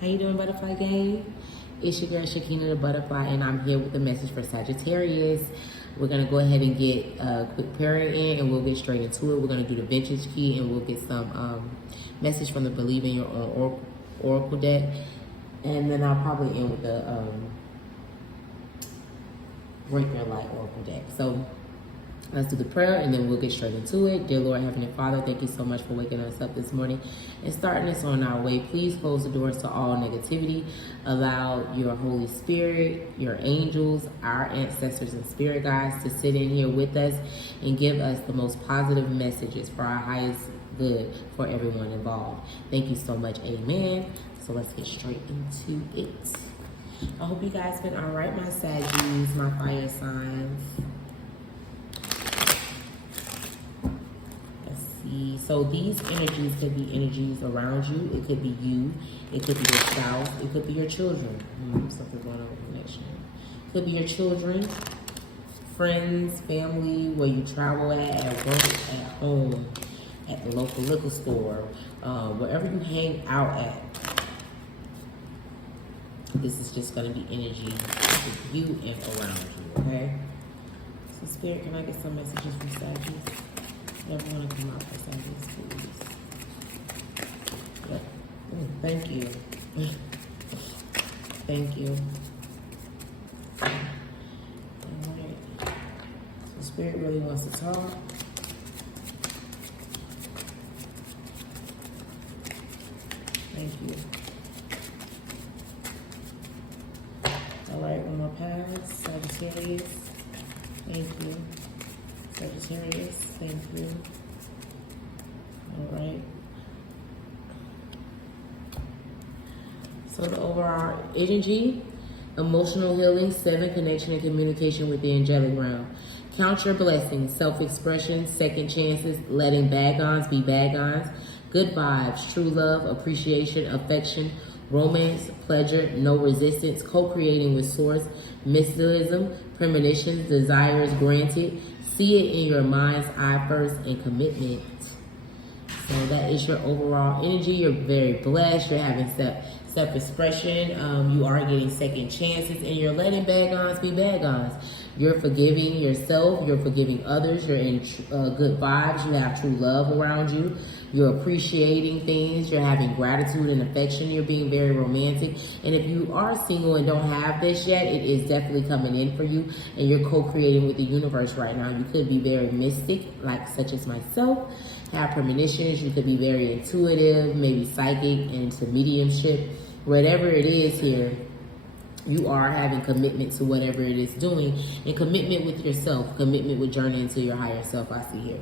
How you doing, Butterfly Gang? It's your girl Shakina the Butterfly, and I'm here with a message for Sagittarius. We're gonna go ahead and get a quick prayer in, and we'll get straight into it. We're gonna do the vintage key, and we'll get some message from the Believe in Your Own Oracle deck, and then I'll probably end with the Break Your Light Oracle deck. So let's do the prayer, and then we'll get straight into it. Dear Lord, Heavenly Father, thank you so much for waking us up this morning and starting us on our way. Please close the doors to all negativity. Allow your Holy Spirit, your angels, our ancestors and spirit guides to sit in here with us and give us the most positive messages for our highest good for everyone involved. Thank you so much. Amen. So let's get straight into it. I hope you guys been all right, my Saggies, my fire signs. So these energies could be energies around you. It could be you. It could be your spouse. It could be your children. Something going on with connection. It could be your children, friends, family, where you travel at work, at home, at the local liquor store, wherever you hang out at. This is just going to be energy with you and around you, okay? So Spirit, can I get some messages from Sagittarius? Never want to come out for Sagittarius, please. Yeah. Thank you. Thank you. All right. So Spirit really wants to talk. Thank you. All right, one more pass. Sagittarius. Thank you. Sagittarius, thank you. All right. So the overall energy, emotional healing, 7, connection and communication with the angelic realm. Count your blessings, self-expression, second chances, letting bygones be bygones, good vibes, true love, appreciation, affection, romance, pleasure, no resistance, co-creating with source, mysticism, premonitions, desires granted. See it in your mind's eye first, and commitment. So that is your overall energy. You're very blessed. You're having self-expression. You are getting second chances, and you're letting bygones be bygones. You're forgiving yourself. You're forgiving others. You're in good vibes. You have true love around you. You're appreciating things. You're having gratitude and affection. You're being very romantic. And if you are single and don't have this yet, it is definitely coming in for you. And you're co-creating with the universe right now. You could be very mystic, like such as myself. Have premonitions. You could be very intuitive, maybe psychic, and into mediumship. Whatever it is here, you are having commitment to whatever it is doing. And commitment with yourself. Commitment with journeying to your higher self, I see here.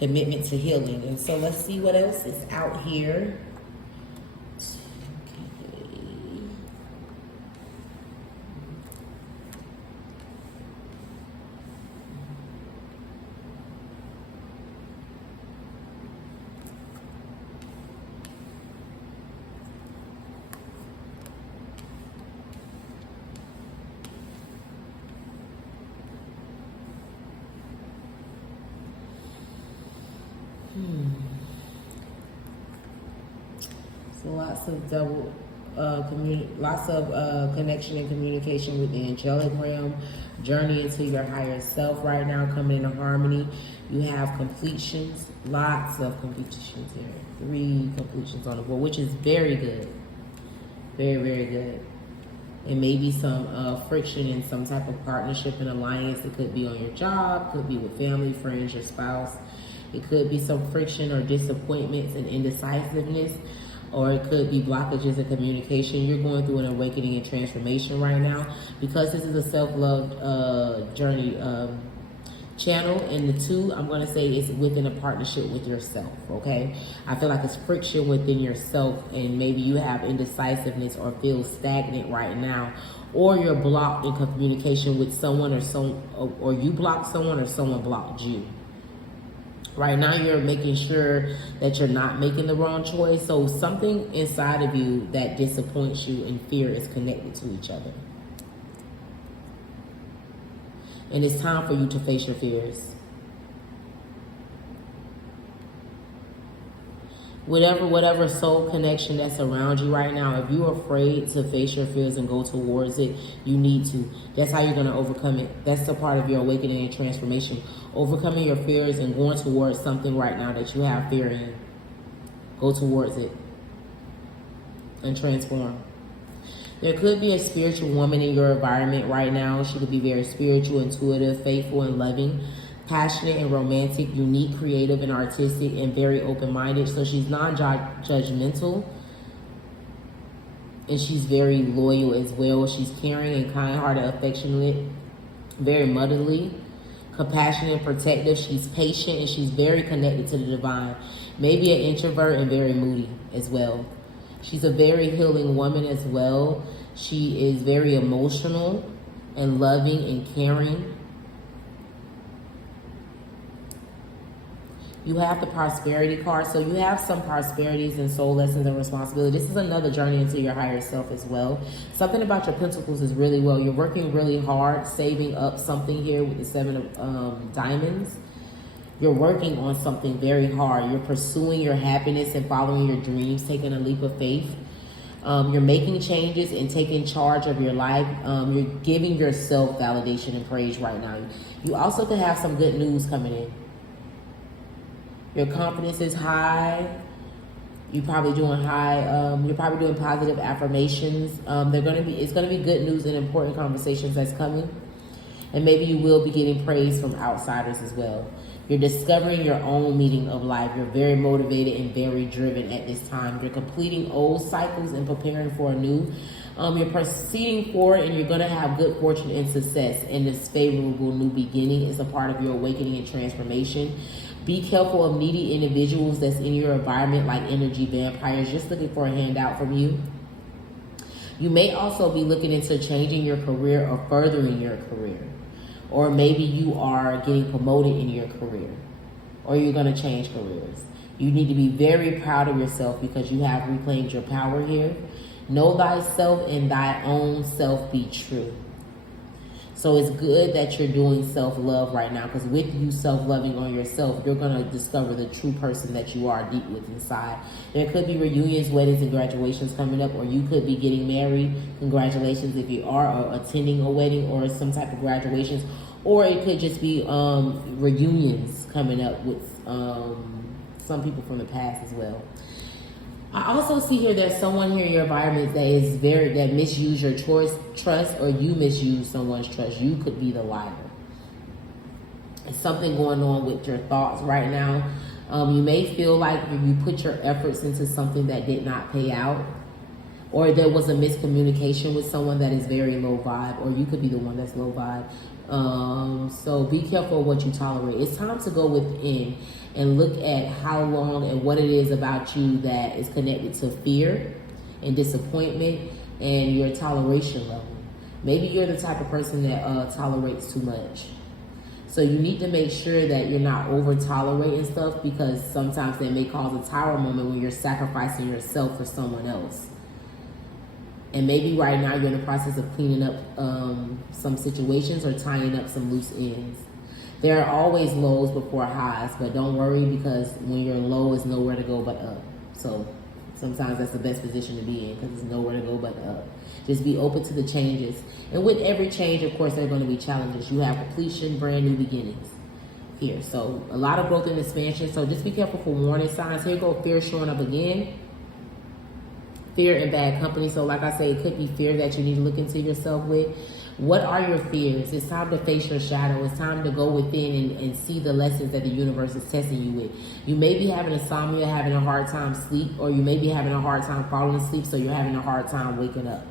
Commitment to healing. And so let's see what else is out here. So lots of connection and communication with the angelic realm, journey into your higher self right now, coming into harmony. You have completions, lots of completions here. 3 completions on the board, which is very good. Very, very good. And maybe some friction in some type of partnership and alliance. It could be on your job, could be with family, friends, your spouse. It could be some friction or disappointments and indecisiveness, or it could be blockages in communication. You're going through an awakening and transformation right now because this is a self-love journey channel. And the 2, I'm going to say, is within a partnership with yourself, okay? I feel like it's friction within yourself, and maybe you have indecisiveness or feel stagnant right now, or you're blocked in communication with someone, or you blocked someone, or someone blocked you. Right now, you're making sure that you're not making the wrong choice. So something inside of you that disappoints you and fear is connected to each other. And it's time for you to face your fears. Whatever soul connection that's around you right now, if you're afraid to face your fears and go towards it, you need to. That's how you're going to overcome it. That's a part of your awakening and transformation. Overcoming your fears and going towards something right now that you have fear in. Go towards it and transform. There could be a spiritual woman in your environment right now. She could be very spiritual, intuitive, faithful, and loving, passionate and romantic, unique, creative, and artistic, and very open-minded. So she's non-judgmental, and she's very loyal as well. She's caring and kind-hearted, affectionate, very motherly, compassionate, protective. She's patient, and she's very connected to the divine. Maybe an introvert and very moody as well. She's a very healing woman as well. She is very emotional and loving and caring. You have the prosperity card. So you have some prosperities and soul lessons and responsibility. This is another journey into your higher self as well. Something about your pentacles is really well. You're working really hard, saving up something here with the 7 of diamonds. You're working on something very hard. You're pursuing your happiness and following your dreams, taking a leap of faith. You're making changes and taking charge of your life. You're giving yourself validation and praise right now. You also could have some good news coming in. Your confidence is high. You're probably doing you're probably doing positive affirmations. It's gonna be good news and important conversations that's coming. And maybe you will be getting praise from outsiders as well. You're discovering your own meaning of life. You're very motivated and very driven at this time. You're completing old cycles and preparing for a new. You're proceeding forward, and you're going to have good fortune and success. And this favorable new beginning is a part of your awakening and transformation. Be careful of needy individuals that's in your environment, like energy vampires, just looking for a handout from you. You may also be looking into changing your career or furthering your career. Or maybe you are getting promoted in your career, or you're going to change careers. You need to be very proud of yourself because you have reclaimed your power here. Know thyself and thy own self be true. So it's good that you're doing self-love right now, because with you self-loving on yourself, you're going to discover the true person that you are deep within inside. There could be reunions, weddings, and graduations coming up, or you could be getting married. Congratulations if you are, or attending a wedding or some type of graduations. Or it could just be reunions coming up with some people from the past as well. I also see here there's someone here in your environment that misuse your trust, or you misuse someone's trust. You could be the liar. There's something going on with your thoughts right now. You may feel like you put your efforts into something that did not pay out, or there was a miscommunication with someone that is very low vibe, or you could be the one that's low vibe. So be careful of what you tolerate. It's time to go within and look at how long and what it is about you that is connected to fear and disappointment and your toleration level. Maybe you're the type of person that tolerates too much. So you need to make sure that you're not over tolerating stuff, because sometimes that may cause a tower moment when you're sacrificing yourself for someone else. And maybe right now you're in the process of cleaning up some situations or tying up some loose ends. There are always lows before highs, but don't worry, because when you're low, it's nowhere to go but up. So sometimes that's the best position to be in, because there's nowhere to go but up. Just be open to the changes. And with every change, of course, there are going to be challenges. You have completion, brand new beginnings here. So a lot of growth and expansion. So just be careful for warning signs. Here you go, fear showing up again. Fear and bad company. So like I say, it could be fear that you need to look into yourself with. What are your fears? It's time to face your shadow. It's time to go within and see the lessons that the universe is testing you with. You may be having insomnia, having a hard time sleep, or you may be having a hard time falling asleep, so you're having a hard time waking up.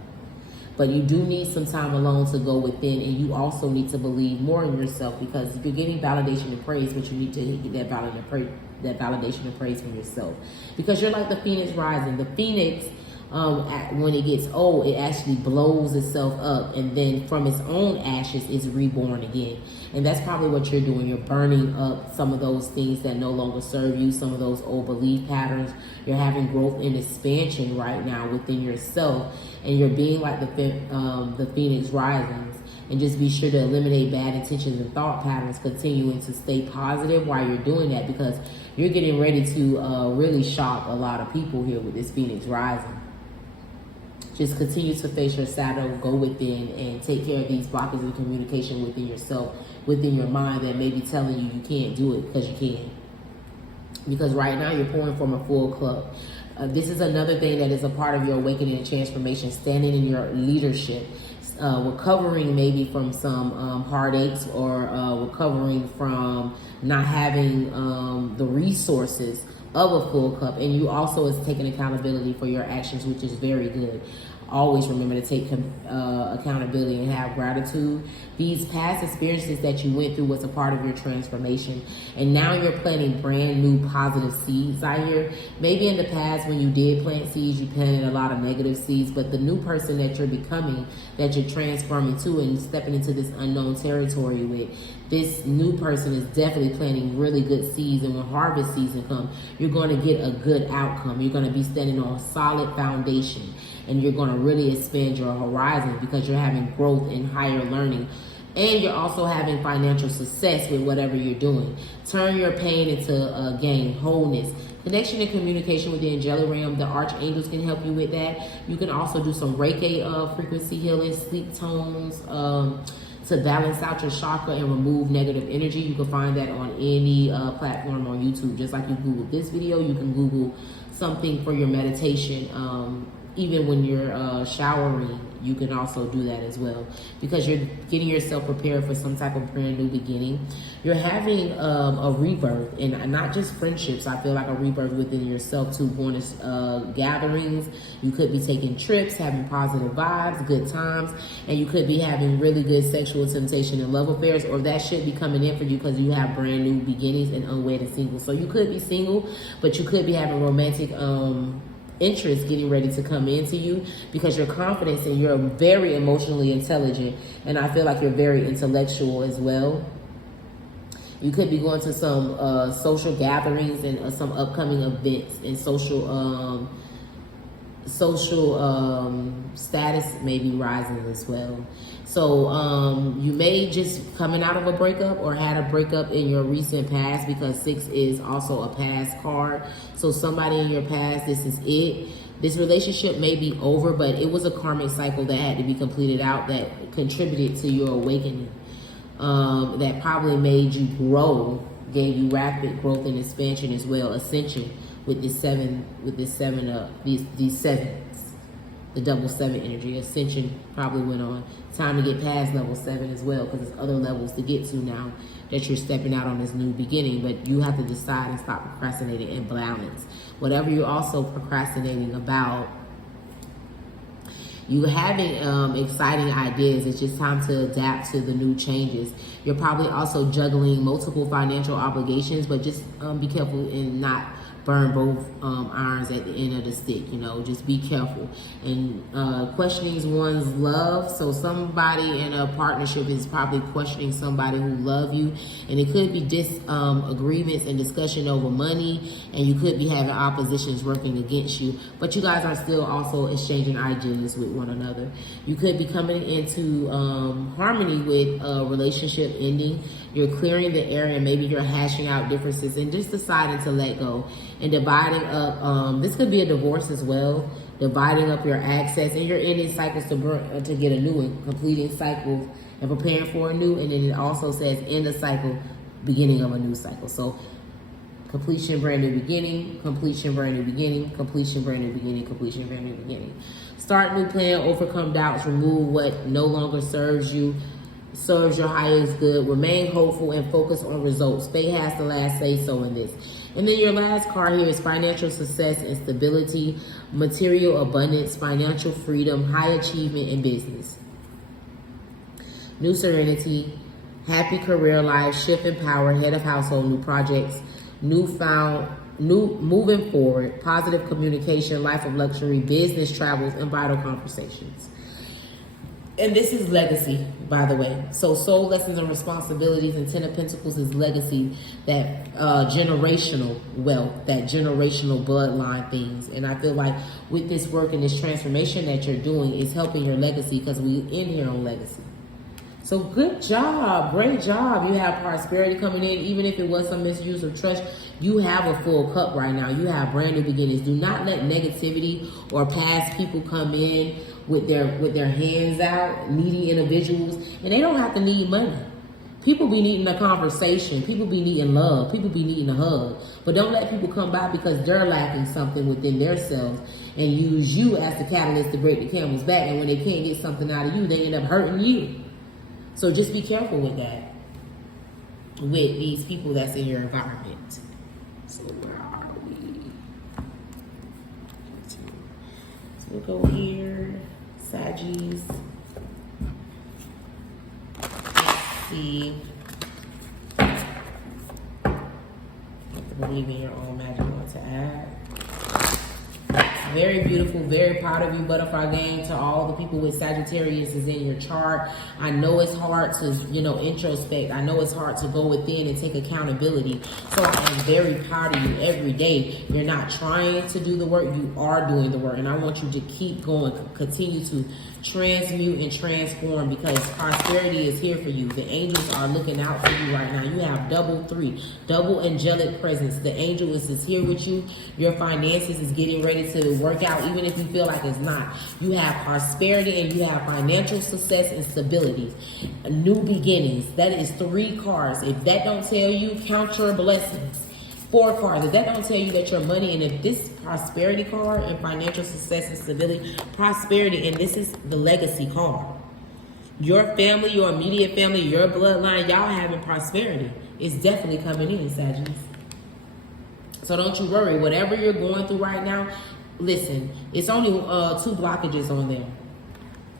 But you do need some time alone to go within, and you also need to believe more in yourself, because if you're getting validation and praise, but you need to get that validation and praise from yourself. Because you're like the phoenix rising. The phoenix, when it gets old, it actually blows itself up, and then from its own ashes is reborn again. And that's probably what you're doing. You're burning up some of those things that no longer serve you, some of those old belief patterns. You're having growth and expansion right now within yourself, and you're being like the phoenix risings. And just be sure to eliminate bad intentions and thought patterns, continuing to stay positive while you're doing that, because you're getting ready to really shock a lot of people here with this Phoenix rising. Just continue to face your shadow, go within, and take care of these blockages of communication within yourself, within your mind that may be telling you you can't do it because you can. Because right now you're pouring from a full cup. This is another thing that is a part of your awakening and transformation, standing in your leadership, recovering maybe from some heartaches, or recovering from not having the resources of a full cup. And you also is taking accountability for your actions, which is very good. Always remember to take accountability and have gratitude. These past experiences that you went through was a part of your transformation. And now you're planting brand new positive seeds out here. Maybe in the past when you did plant seeds, you planted a lot of negative seeds. But the new person that you're becoming, that you're transforming to and stepping into this unknown territory with, this new person is definitely planting really good seeds. And when harvest season comes, you're going to get a good outcome. You're going to be standing on a solid foundation. And you're going to really expand your horizon because you're having growth and higher learning. And you're also having financial success with whatever you're doing. Turn your pain into gain, wholeness. Connection and communication with the angelic realm. The archangels can help you with that. You can also do some Reiki frequency healing, sleep tones, to balance out your chakra and remove negative energy. You can find that on any platform on YouTube. Just like you Google this video, you can Google something for your meditation. Even when you're showering, you can also do that as well, because you're getting yourself prepared for some type of brand new beginning. You're having a rebirth, and not just friendships. I feel like a rebirth within yourself too. Going to gatherings. You could be taking trips, having positive vibes, good times, and you could be having really good sexual temptation and love affairs, or that should be coming in for you because you have brand new beginnings and unwedded single. So you could be single, but you could be having romantic interest getting ready to come into you, because your confidence and you're very emotionally intelligent, and I feel like you're very intellectual as well. You could be going to some social gatherings and some upcoming events and social status may be rising as well. So you may just coming out of a breakup or had a breakup in your recent past, because 6 is also a past card. So somebody in your past, this is it. This relationship may be over, but it was a karmic cycle that had to be completed out that contributed to your awakening. That probably made you grow, gave you rapid growth and expansion as well, ascension with these sevens, the double 7 energy. Ascension probably went on. Time to get past level 7 as well, because there's other levels to get to now that you're stepping out on this new beginning. But you have to decide and stop procrastinating and balance. Whatever you're also procrastinating about, you're having exciting ideas. It's just time to adapt to the new changes. You're probably also juggling multiple financial obligations, but just be careful and not burn both irons at the end of the stick. You know, just be careful. And questioning one's love. So somebody in a partnership is probably questioning somebody who love you, and it could be disagreements and discussion over money, and you could be having oppositions working against you, but you guys are still also exchanging ideas with one another. You could be coming into harmony with a relationship ending. You're clearing the air, and maybe you're hashing out differences and just deciding to let go and dividing up. This could be a divorce as well, dividing up your access, and you're ending cycles to get a new one, completing cycles and preparing for a new. And then it also says end a cycle, beginning of a new cycle. So completion, brand new beginning, completion, brand new beginning, completion, brand new beginning, completion, brand new beginning. Start new plan, overcome doubts, remove what no longer serves you, serves your highest good. Remain hopeful and focus on results. Fate has the last say so in this. And then your last card here is financial success and stability, material abundance, financial freedom, high achievement in business. New serenity, happy career life, shift in power, head of household, new projects, moving forward, positive communication, life of luxury, business travels, and vital conversations. And this is legacy, by the way. So soul lessons and responsibilities, and 10 of Pentacles is legacy, that generational wealth, that generational bloodline things. And I feel like with this work and this transformation that you're doing is helping your legacy, because we in here on legacy. So good job, great job. You have prosperity coming in, even if it was some misuse of trust. You have a full cup right now. You have brand new beginnings. Do not let negativity or past people come in with their hands out, needy individuals. And they don't have to need money. People be needing a conversation. People be needing love. People be needing a hug. But don't let people come by because they're lacking something within themselves and use you as the catalyst to break the camel's back. And when they can't get something out of you, they end up hurting you. So just be careful with that, with these people that's in your environment. So where are we? So we'll go here, Saggies. Let's see. You have to believe in your own magic. What to add? Very beautiful, very proud of you, Butterfly Gang. To all the people with Sagittarius is in your chart. I know it's hard to, introspect. I know it's hard to go within and take accountability. So I am very proud of you every day. You're not trying to do the work. You are doing the work. And I want you to keep going. Continue to transmute and transform because prosperity is here for you. The angels are looking out for you right now. You have double angelic presence. The angel is here with you. Your finances is getting ready to work out even if you feel like it's not. You have prosperity and you have financial success and stability. New beginnings. That is 3 cards. If that don't tell you, count your blessings. 4 cards. If that don't tell you that your money, and if this prosperity card and financial success and stability, prosperity, and this is the legacy card. Your family, your immediate family, your bloodline, y'all having prosperity. It's definitely coming in, Saggies. So don't you worry. Whatever you're going through right now, listen, it's only 2 blockages on there.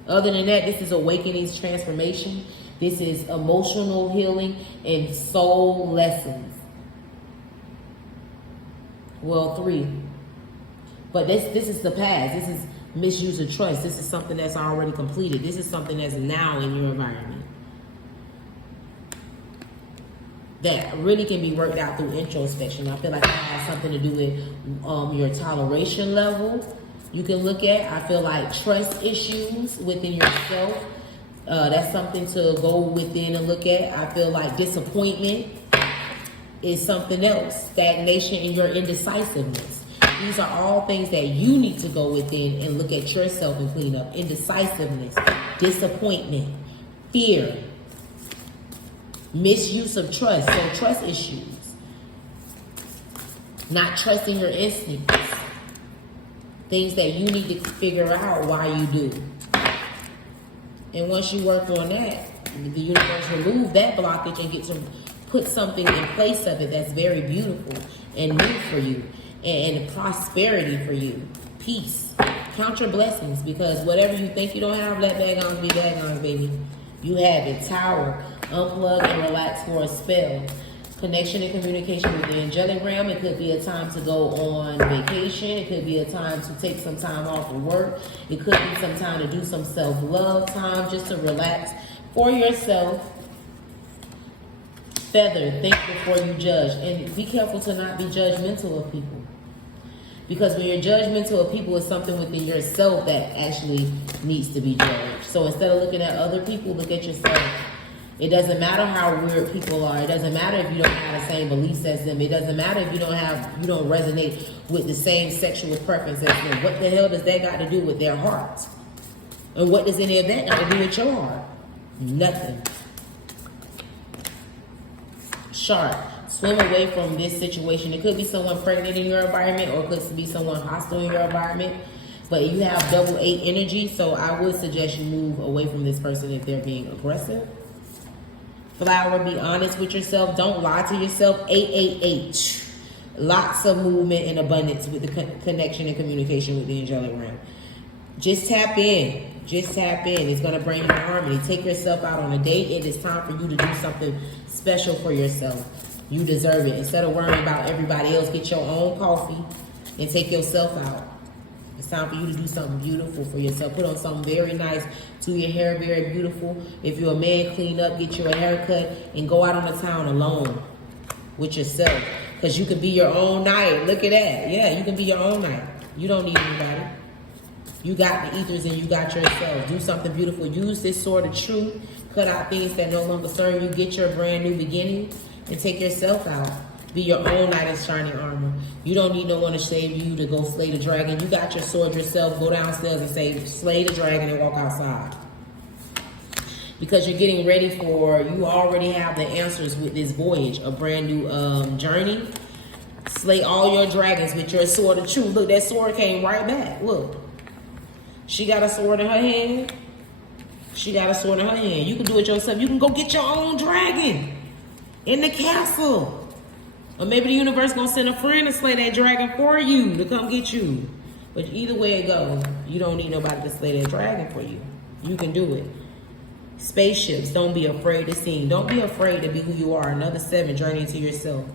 Other than that, this is awakenings, transformation. This is emotional healing and soul lessons. Well, 3. But this is the past. This is misuse of trust. This is something that's already completed. This is something that's now in your environment. That really can be worked out through introspection. I feel like it has something to do with your toleration level. You can look at, I feel like, trust issues within yourself. That's something to go within and look at. I feel like disappointment is something else. Stagnation and your indecisiveness. These are all things that you need to go within and look at yourself and clean up. Indecisiveness, disappointment, fear, misuse of trust, so trust issues, not trusting your instincts, things that you need to figure out why you do. And once you work on that, the universe will remove that blockage and get to put something in place of it that's very beautiful and new for you and prosperity for you. Peace. Count your blessings because whatever you think you don't have, let daggone be daggone, baby. You have it. Tower. Unplug and relax for a spell. Connection and communication with the angelic realm. It could be a time to go on vacation. It could be a time to take some time off of work. It could be some time to do some self-love time just to relax for yourself. Feather, think before you judge. And be careful to not be judgmental of people. Because when you're judgmental of people, it's something within yourself that actually needs to be judged. So instead of looking at other people, look at yourself. It doesn't matter how weird people are. It doesn't matter if you don't have the same beliefs as them. It doesn't matter if you don't resonate with the same sexual preference as them. What the hell does that got to do with their heart? And what does any of that got to do with your heart? Nothing. Shark, swim away from this situation. It could be someone pregnant in your environment or it could be someone hostile in your environment. But you have double 8 energy, so I would suggest you move away from this person if they're being aggressive. Flower, be honest with yourself. Don't lie to yourself. 888. Lots of movement and abundance with the connection and communication with the angelic realm. Just tap in. Just tap in. It's going to bring you harmony. Take yourself out on a date. It is time for you to do something special for yourself. You deserve it. Instead of worrying about everybody else, get your own coffee and take yourself out. It's time for you to do something beautiful for yourself. Put on something very nice. Do your hair very beautiful. If you're a man, clean up, get you a haircut, and go out on the town alone with yourself. Because you can be your own knight. Look at that. Yeah, you can be your own knight. You don't need anybody. You got the ethers and you got yourself. Do something beautiful. Use this sword of truth. Cut out things that no longer serve you. Get your brand new beginning and take yourself out. Be your own knight in shining armor. You don't need no one to save you to go slay the dragon. You got your sword yourself. Go downstairs and say, slay the dragon and walk outside. Because you're getting ready for, you already have the answers with this voyage, a brand new journey. Slay all your dragons with your sword of truth. Look, that sword came right back. Look. She got a sword in her hand. She got a sword in her hand. You can do it yourself. You can go get your own dragon in the castle. Or maybe the universe gonna send a friend to slay that dragon for you to come get you. But either way it goes, you don't need nobody to slay that dragon for you. You can do it. Spaceships, don't be afraid to sing. Don't be afraid to be who you are. Another 7, journey into yourself.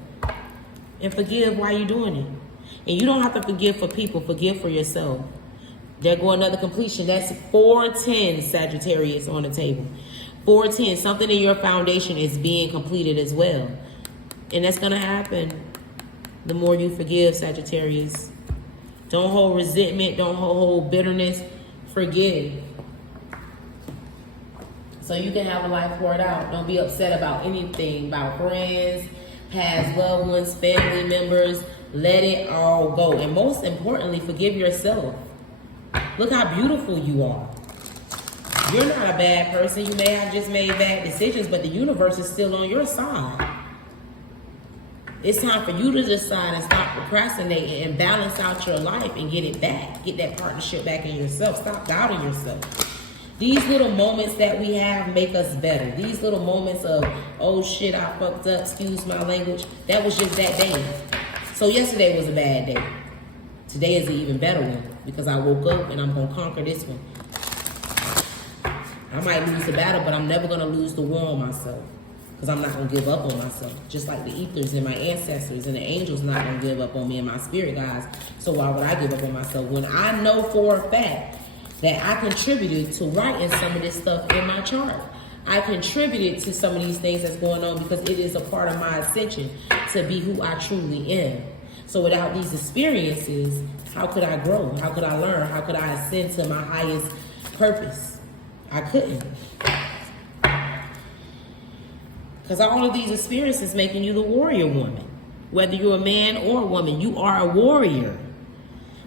And forgive while you're doing it. And you don't have to forgive for people. Forgive for yourself. There go another completion. That's 410 Sagittarius on the table. 410, something in your foundation is being completed as well. And that's going to happen the more you forgive, Sagittarius. Don't hold resentment. Don't hold bitterness. Forgive. So you can have a life poured out. Don't be upset about anything, about friends, past loved ones, family members. Let it all go. And most importantly, forgive yourself. Look how beautiful you are. You're not a bad person. You may have just made bad decisions, but the universe is still on your side. It's time for you to decide and stop procrastinating and balance out your life and get it back. Get that partnership back in yourself. Stop doubting yourself. These little moments that we have make us better. These little moments of, oh shit, I fucked up, excuse my language. That was just that day. So yesterday was a bad day. Today is an even better one because I woke up and I'm going to conquer this one. I might lose the battle, but I'm never going to lose the war on myself. Because I'm not going to give up on myself. Just like the ethers and my ancestors and the angels not going to give up on me and my spirit guides. So why would I give up on myself when I know for a fact that I contributed to writing some of this stuff in my chart? I contributed to some of these things that's going on because it is a part of my ascension to be who I truly am. So without these experiences, how could I grow? How could I learn? How could I ascend to my highest purpose? I couldn't. Because all of these experiences making you the warrior woman. Whether you're a man or a woman, you are a warrior.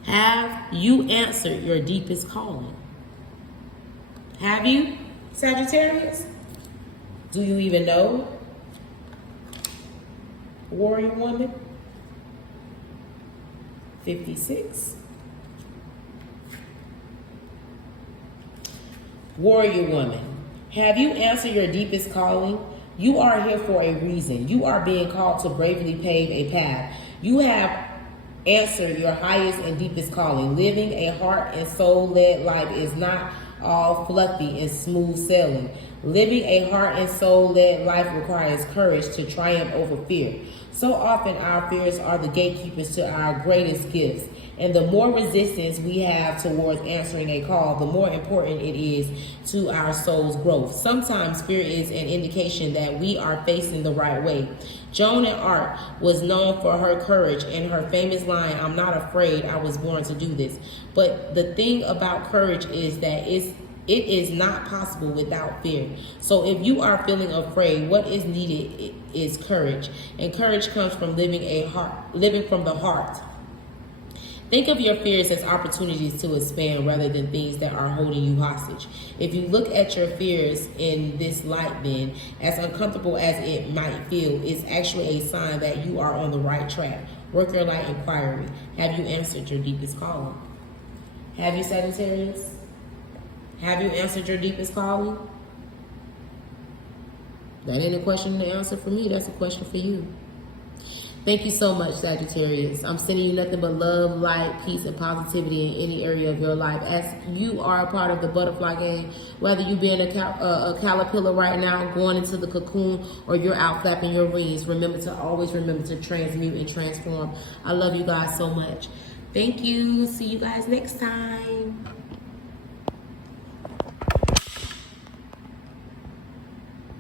Have you answered your deepest calling? Have you, Sagittarius? Do you even know? Warrior woman? 56. Warrior woman. Have you answered your deepest calling? You are here for a reason. You are being called to bravely pave a path. You have answered your highest and deepest calling. Living a heart and soul-led life is not all fluffy and smooth sailing. Living a heart and soul-led life requires courage to triumph over fear. So often our fears are the gatekeepers to our greatest gifts. And the more resistance we have towards answering a call, the more important it is to our soul's growth. Sometimes fear is an indication that we are facing the right way. Joan of Arc was known for her courage and her famous line, "I'm not afraid, I was born to do this." But the thing about courage is that it is not possible without fear. So if you are feeling afraid, what is needed is courage. And courage comes from living from the heart. Think of your fears as opportunities to expand rather than things that are holding you hostage. If you look at your fears in this light, then, as uncomfortable as it might feel, it's actually a sign that you are on the right track. Work your light inquiry. Have you answered your deepest calling? Have you, Sagittarius? Have you answered your deepest calling? That ain't a question to answer for me. That's a question for you. Thank you so much, Sagittarius. I'm sending you nothing but love, light, peace, and positivity in any area of your life. As you are a part of the butterfly game, whether you being a caterpillar right now, going into the cocoon, or you're out flapping your wings, always remember to transmute and transform. I love you guys so much. Thank you. See you guys next time.